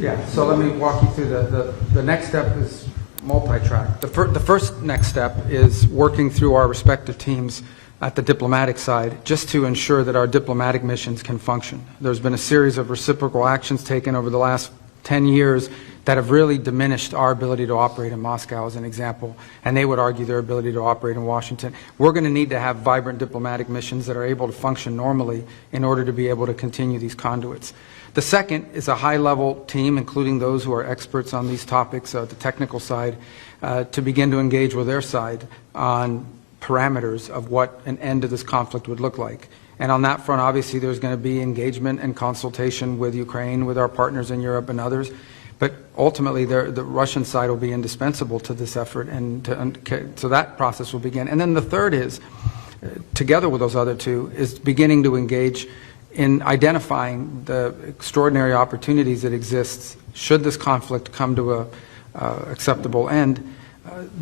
Yeah, so let me walk you through the next step is multi-track. The first next step is working through our respective teams at the diplomatic side just to ensure that our diplomatic missions can function. There's been a series of reciprocal actions taken over the last 10 years that have really diminished our ability to operate in Moscow, as an example, and they would argue their ability to operate in Washington. We're going to need to have vibrant diplomatic missions that are able to function normally in order to be able to continue these conduits. The second is a high-level team, including those who are experts on these topics, the technical side, to begin to engage with their side on parameters of what an end to this conflict would look like. And on that front, obviously, there's going to be engagement and consultation with Ukraine, with our partners in Europe and others. But ultimately, the Russian side will be indispensable to this effort, and so that process will begin. And then the third is, together with those other two, is beginning to engage in identifying the extraordinary opportunities that exist should this conflict come to a acceptable end,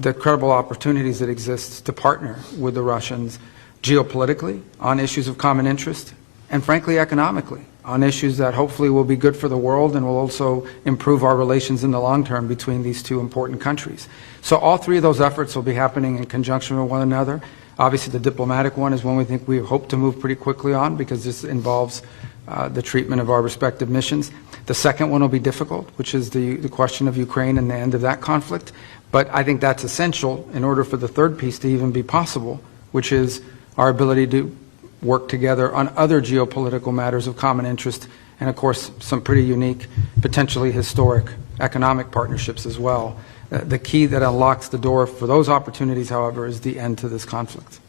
the credible opportunities that exist to partner with the Russians geopolitically on issues of common interest, and frankly economically on issues that hopefully will be good for the world and will also improve our relations in the long term between these two important countries. So all three of those efforts will be happening in conjunction with one another. Obviously, the diplomatic one is one we think we hope to move pretty quickly on because this involves the treatment of our respective missions. The second one will be difficult, which is the question of Ukraine and the end of that conflict. But I think that's essential in order for the third piece to even be possible, which is our ability to work together on other geopolitical matters of common interest and, of course, some pretty unique, potentially historic economic partnerships as well. The key that unlocks the door for those opportunities, however, is the end to this conflict.